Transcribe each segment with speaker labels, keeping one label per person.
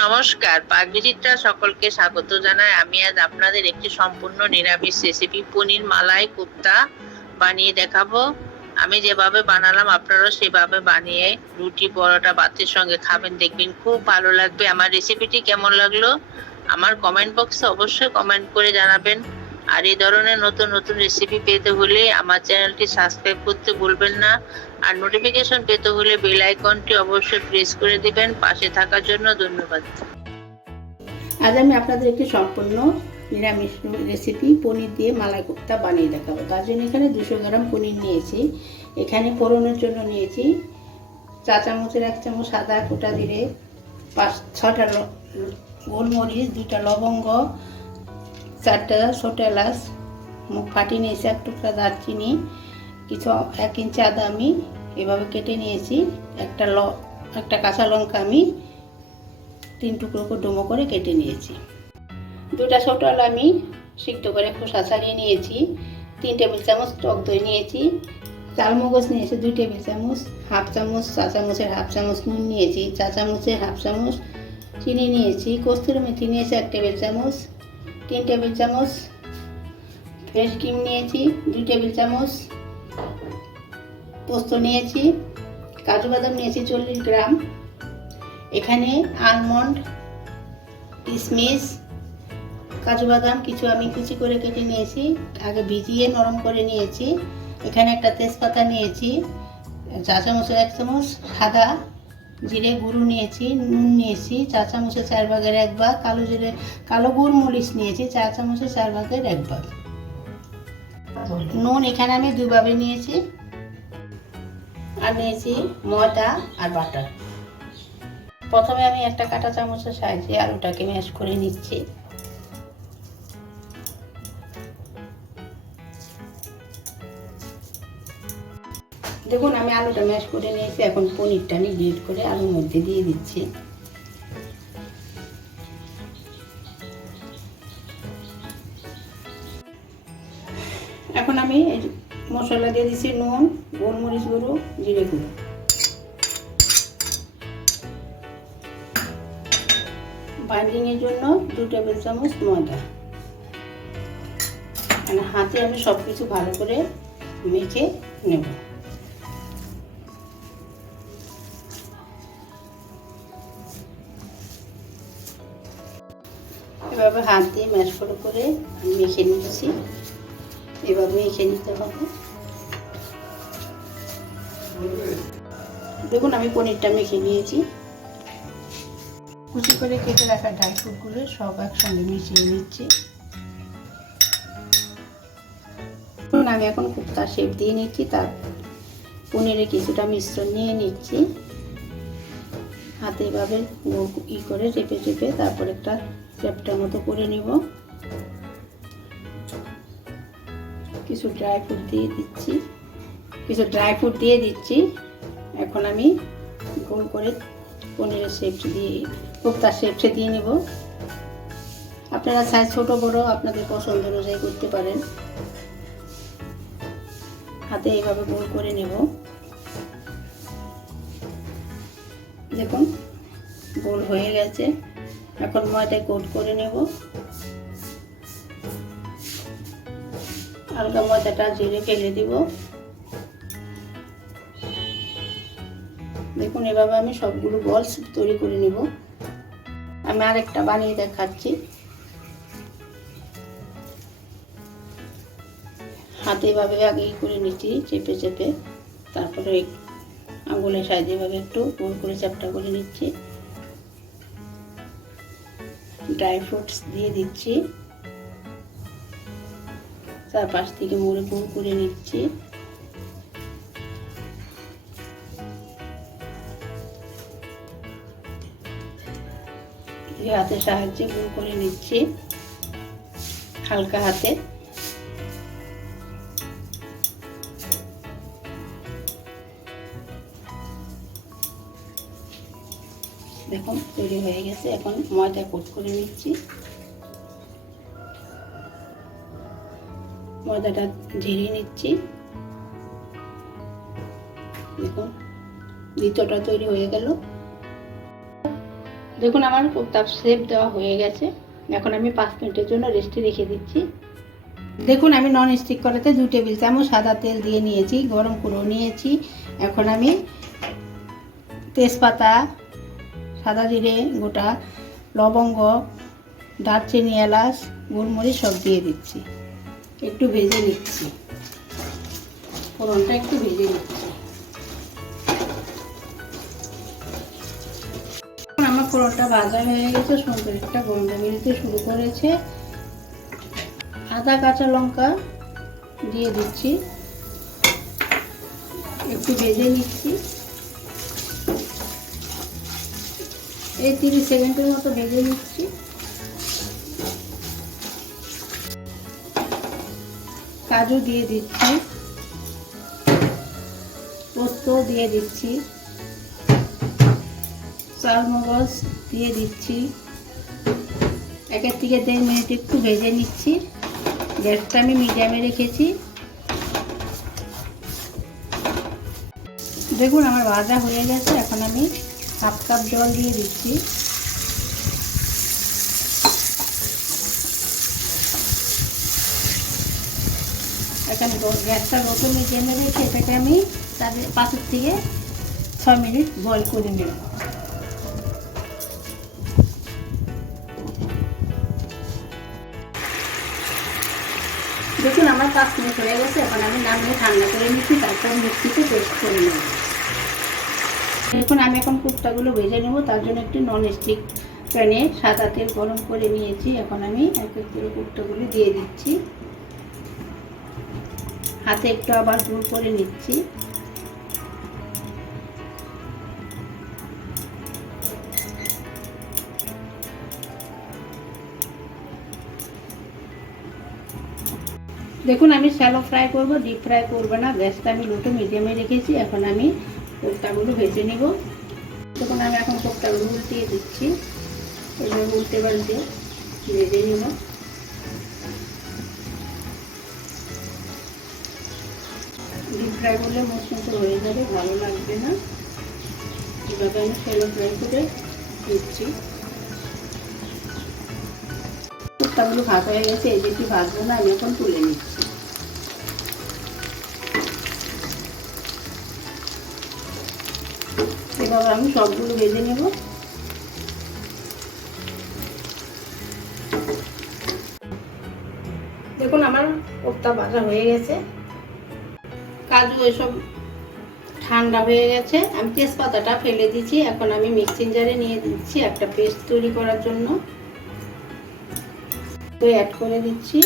Speaker 1: নমস্কার, পাক বিচিত্রা সকলকে স্বাগত জানাই। আমি আজ আপনাদের একটি সম্পূর্ণ নিরামিষ রেসিপি পনির মালাই কোপ্তা বানিয়ে দেখাবো। আমি যেভাবে বানালাম আপনারাও সেভাবে বানিয়ে রুটি, পরোটা, ভাতের সঙ্গে খাবেন, দেখবেন খুব ভালো লাগবে। আমার রেসিপিটি কেমন লাগল? আমার কমেন্ট বক্সে অবশ্যই কমেন্ট করে জানাবেন। আর এই ধরনের নতুন নতুন রেসিপি পেতে হলে আমার চ্যানেলটি সাবস্ক্রাইব করতে ভুলবেন না। আর নোটিফিকেশন পেতে হলে বেল আইকনটি অবশ্যই প্রেস করে দিবেন। পাশে থাকার জন্য ধন্যবাদ।
Speaker 2: আজ আমি আপনাদের একটি সম্পূর্ণ নিরামিষ রেসিপি পনির দিয়ে মালাই কোপ্তা বানিয়ে দেখাবো। তার জন্য এখানে দুশো গ্রাম পনির নিয়েছি। এখানে ফোড়নের জন্য নিয়েছি চা চামচের এক চামচ সাদা কোটা দিলে পাঁচ, ছটা গোলমরিচ দুটা লবঙ্গ চারটা ছোট এলাচ, মুখ ফাটিয়ে নিয়েছি এক টুকরা দারচিনি, কিছু এক ইঞ্চি আদা আমি এভাবে কেটে নিয়েছি। একটা ল, একটা কাঁচা লঙ্কা আমি তিন টুকরো করে ডুমো করে কেটে নিয়েছি। দুটা ছোট আলু আমি সিদ্ধ করে খোসা ছাড়িয়ে নিয়েছি। তিন টেবিল চামচ টক দই নিয়েছি। চালমগজ নিয়েছি দুই টেবিল চামচ, হাফ চামচ, চা চামচের হাফ চামচ নুন নিয়েছি, চা চামচের হাফ চামচ চিনি নিয়েছি, কস্তুরি মেথি নিয়েছি এক টেবিল চামচ তিন টেবিল চামচ ফ্রেশ ক্রিম নিয়েছি, দুই টেবিল চামচ পোস্ত নিয়েছি, কাজু বাদাম নিয়েছি চল্লিশ গ্রাম। এখানে আলমন্ড কিশমিশ কাজু বাদাম কিছু আমি কুচি করে কেটে নিয়েছি, আগে ভিজিয়ে নরম করে নিয়েছি। এখানে একটা তেজপাতা নিয়েছি, চা চামচের এক চামচ সাদা জিরে গুঁড়ো নিয়েছি, নুন নিয়েছি, চা চামচে চার ভাগের এক ভাগ, কালো জিরে, কালো গোলমরিচ নিয়েছি, চা চামচে চার ভাগের এক ভাগ। নুন এখানে আমি দুভাবে নিয়েছি। আর নিয়েছি ময়দা আর বাটার। প্রথমে আমি একটা কাঁটা চামচের সাহায্যে আলুটাকে ম্যাশ করে নিচ্ছি। দেখুন, আমি আলুটা ম্যাশ করে নিয়েছি, এখন পনিরটা আমি গ্রেট করে আলুর মধ্যে দিয়ে দিচ্ছি। এখন আমি মশলা দিয়ে দিচ্ছি নুন, গোলমরিচ গুঁড়ো, জিরে গুঁড়ো। বাইন্ডিংয়ের জন্য দু টেবিল চামচ ময়দা। মানে হাতে আমি সব কিছু ভালো করে মেখে নেব। এভাবে হাত দিয়ে ম্যাশ করে করে মেখে নিচ্ছি। এভাবে মেখে নিতে হবে। দেখুন, আমি পনিরটা মেখে নিয়েছি। কুচি করে কেটে রাখা ড্রাই ফ্রুটগুলো সব একসঙ্গে মিশিয়ে নিচ্ছি। আমি এখন কুপ্তার শেপ দিয়ে নিচ্ছি, তার পনিরে কিছুটা মিশ্রণ নিয়ে নিচ্ছি। হাতে এভাবে ই করে চেপে চেপে তারপর একটা চ্যাপটার মতো করে নিব। কিছু ড্রাই ফ্রুট দিয়ে দিচ্ছি। কিছু ড্রাই ফ্রুট দিয়ে দিচ্ছি। এখন আমি গোল করে পনিরের শেপ দিয়ে, কোপ্তার শেপসে দিয়ে নেব। আপনারা সাইজ ছোট, বড় আপনাদের পছন্দ অনুযায়ী করতে পারেন। হাতে এইভাবে গোল করে নেব। দেখুন, গোল হয়ে গেছে। এখন ময়দায় কোট করে নেব। হালকা ময়দাটা জিরে ফেলে দিব। দেখুন, এভাবে আমি সবগুলো বলস তৈরি করে নেব। আমি আরেকটা বানিয়ে দেখাচ্ছি। হাতে এভাবে আগেই করে নিচ্ছি, চেপে চেপে। তারপরে আঙুলের সাইজে এভাবে একটু গোল করে চ্যাপটা করে নিচ্ছি। ড্রাই ফ্রুটস দিয়ে দিচ্ছি। তার পাশ থেকে মুড়ে গোল করে নিচ্ছি। হাতে হাতের সাহায্যে গুঁড়ো করে নিচ্ছি। হালকা হাতে। দেখুন, তৈরি হয়ে গেছে। এখন ময়দা কোট করে নিচ্ছি। ময়দাটা ঝেড়ে নিচ্ছি। দেখুন, দ্বিতীয়টা তৈরি হয়ে গেল। দেখুন, আমার কোপ্তা শেপ দেওয়া হয়ে গেছে। এখন আমি পাঁচ মিনিটের জন্য রেস্টে রেখে দিচ্ছি। দেখুন, আমি নন স্টিক করাতে দু টেবিল চামচ সাদা তেল দিয়ে নিয়েছি, গরম করে নিয়েছি। এখন আমি তেজপাতা সাদা জিরে গোটা লবঙ্গ, দারচিনি, এলাচ, গোলমরিচ সব দিয়ে দিচ্ছি। একটু ভেজে নিচ্ছি। ফোড়নটা একটু ভেজে নিচ্ছি। আমার ফোড়নটা ভাজা হয়ে গেছে, সুন্দর একটা গন্ধ বেরোতে শুরু করেছে। আদা, কাঁচা লঙ্কা দিয়ে দিচ্ছি। একটু ভেজে নিচ্ছি। এই তিরিশ সেকেন্ডের মতো ভেজে নিচ্ছি। কাজু দিয়ে দিচ্ছি। পোস্ত দিয়ে দিচ্ছি। চালমগজ দিয়ে দিচ্ছি। একের থেকে দেড় মিনিট একটু ভেজে নিচ্ছি। গ্যাসটা আমি মিডিয়ামে রেখেছি। দেখুন, আমার ভাজা হয়ে গেছে। এখন আমি হাফ কাপ জল দিয়ে দিচ্ছি। এখানে গ্যাসটা নতুন মিডিয়ামে রেখে এটাকে আমি তাদের পাঁচের থেকে ছয় মিনিট বয়েল করে নেব। দেখুন, আমার পাঁচ মিনিট হয়ে গেছে। এখন আমি নামিয়ে ঠান্ডা করে নিচ্ছি, তারপর মিক্সিতে পেস্ট করে নেব। দেখুন আমি এখন কুপ্তাগুলো ভেজে নেব, তার জন্য একটি নন স্টিক প্যানে সাদা তেল গরম করে নিয়েছি। এখন আমি এক এক করে কুপ্তাগুলো দিয়ে দিচ্ছি। হাতে একটু আবার গুঁড় করে নিচ্ছি। দেখুন, আমি শ্যালো ফ্রাই করব ডিপ ফ্রাই করব না। গ্যাসটা আমি লোটো মিডিয়ামে রেখেছি। এখন আমি কোপ্তাগুলো ভেজে নেব। তখন আমি এখন কোপ্তাগুলো উল্টিয়ে দিচ্ছি। এবার উল্টে পাল্টে ভেজে নেব। ডিপ ফ্রাই করলে মশমতো হয়ে যাবে, ভালো লাগবে না। এভাবে আমি শ্যালো ফ্রাই করে দিচ্ছি। কোপ্তাগুলো ভাজা হয়ে গেছে, এই যেটি ভাজবো না, আমি এখন তুলে নিচ্ছি। এবার আমি সবগুলো ভেজে নেব। দেখুন, আমার কোপ্তা ভাজা হয়ে গেছে। কাজু এসব ঠান্ডা হয়ে গেছে। আমি তেজপাতাটা ফেলে দিচ্ছি এখন আমি মিক্সিং জারে নিয়ে দিচ্ছি একটা পেস্ট তৈরি করার জন্য। তো অ্যাড করে দিচ্ছি।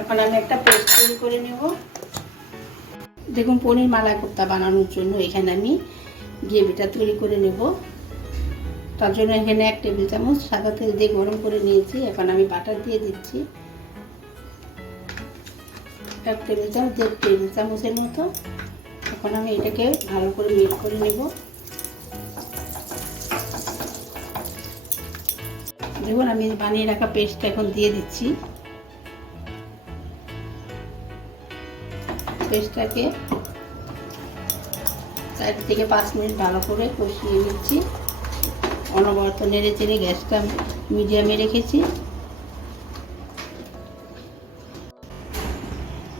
Speaker 2: এখন আমি একটা পেস্ট তৈরি করে নেব। দেখুন, পনির মালাই কোপ্তা বানানোর জন্য এখানে আমি গ্রেভিটা তৈরি করে নেব। তার জন্য এখানে এক টেবিল চামচ সাদা তেল দিয়ে গরম করে নিয়েছি। এখন আমি বাটার দিয়ে দিচ্ছি। এক টেবিল চামচ, দেড় টেবিল চামচের মতো। এখন আমি এটাকে ভালো করে মেট করে নেব। দেখুন, আমি বানিয়ে রাখা পেস্টটা এখন দিয়ে দিচ্ছি। পেস্টটাকে চার থেকে পাঁচ মিনিট ভালো করে কষিয়ে নিচ্ছি। অনবরত নেড়ে চেড়ে গ্যাসটা মিডিয়ামে রেখেছি।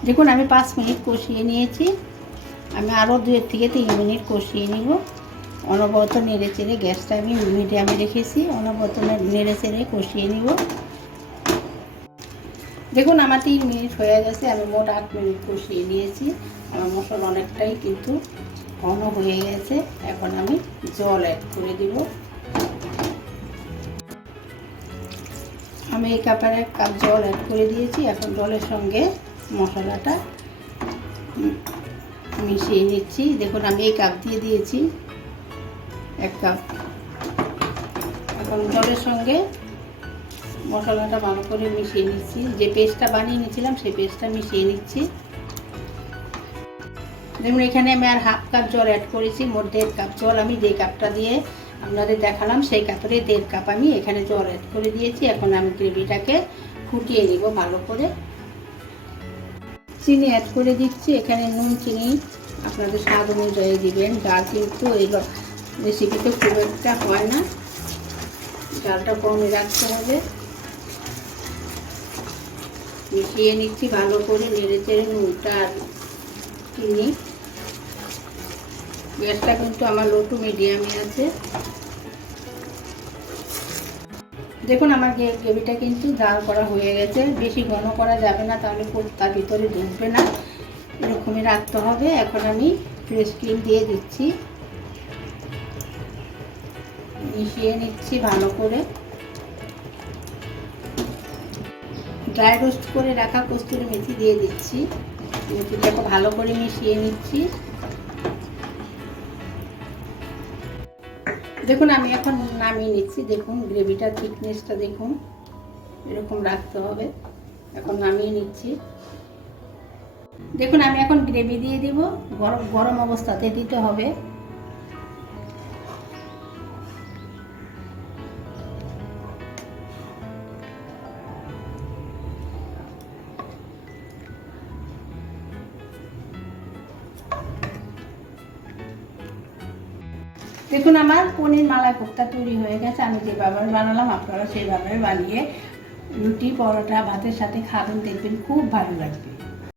Speaker 2: দেখুন, আমি পাঁচ মিনিট কষিয়ে নিয়েছি। আমি আরও দুয়ের থেকে তিন মিনিট কষিয়ে নিব। অনবরত নেড়ে চেড়ে গ্যাসটা আমি মিডিয়ামে রেখেছি। অনবরত নেড়ে চেড়ে কষিয়ে নিব। দেখুন, আমার তিন মিনিট হয়ে গেছে, আমি মোট আট মিনিট কষিয়ে নিয়েছি আমার মশলা অনেকটাই কিন্তু ঘন হয়ে গেছে। এখন আমি জল অ্যাড করে দিব। আমি এই কাপের এক কাপ জল অ্যাড করে দিয়েছি। এখন জলের সঙ্গে মশলাটা মিশিয়ে নিচ্ছি। দেখুন, আমি এই কাপ দিয়ে দিয়েছি। এক কাপ এখন জলের সঙ্গে মশলাটা ভালো করে মিশিয়ে নিচ্ছি। যে পেস্টটা বানিয়ে নিয়েছিলাম, সেই পেস্টটা মিশিয়ে নিচ্ছি। দেখুন, এখানে আমি আর হাফ কাপ জল অ্যাড করেছি, মোট দেড় কাপ জল আমি যে কাপটা দিয়ে আপনাদের দেখালাম, সেই কাপড়ে দেড় কাপ আমি এখানে জল অ্যাড করে দিয়েছি। এখন আমি গ্রেভিটাকে ফুটিয়ে নিব ভালো করে। চিনি অ্যাড করে দিচ্ছি। এখানে নুন, চিনি আপনাদের স্বাদ অনুযায়ী দিবেন। ডাল কিন্তু এই রেসিপিতে খুব একটা হয় না। ডালটা কমে রাখতে হবে। মিশিয়ে নিচ্ছি, ভালো করে নেড়ে চেড়ে নুনটা আর চিনি। গ্যাসটা কিন্তু আমার লো টু মিডিয়ামে আছে। দেখুন, আমার গ্রে- গ্রেভিটা কিন্তু জাল করা হয়ে গেছে। বেশি ঘন করা যাবে না, তাহলে তার ভিতরে ঢুকবে না। এরকমই রাখতে হবে। এখন আমি ফ্রেশ ক্রিম দিয়ে দিচ্ছি। মিশিয়ে নিচ্ছি ভালো করে। ড্রাই রোস্ট করে রাখা কস্তুরি মেথি দিয়ে দিচ্ছি। মেথিটাকে ভালো করে মিশিয়ে নিচ্ছি। দেখুন, আমি এখন নামিয়ে নিচ্ছি। দেখুন গ্রেভিটার থিকনেসটা দেখুন। এরকম রাখতে হবে। এখন নামিয়ে নিচ্ছি। দেখুন, আমি এখন গ্রেভি দিয়ে দেব। গরম গরম অবস্থাতে দিতে হবে। দেখুন আমার পনির মালা কোপ্তা তৈরি হয়ে গেছে। আমি যেভাবে বানালাম, আপনারা সেইভাবে বানিয়ে রুটি, পরোটা, ভাতের সাথে খাবেন, দেখবেন খুব ভালো লাগবে।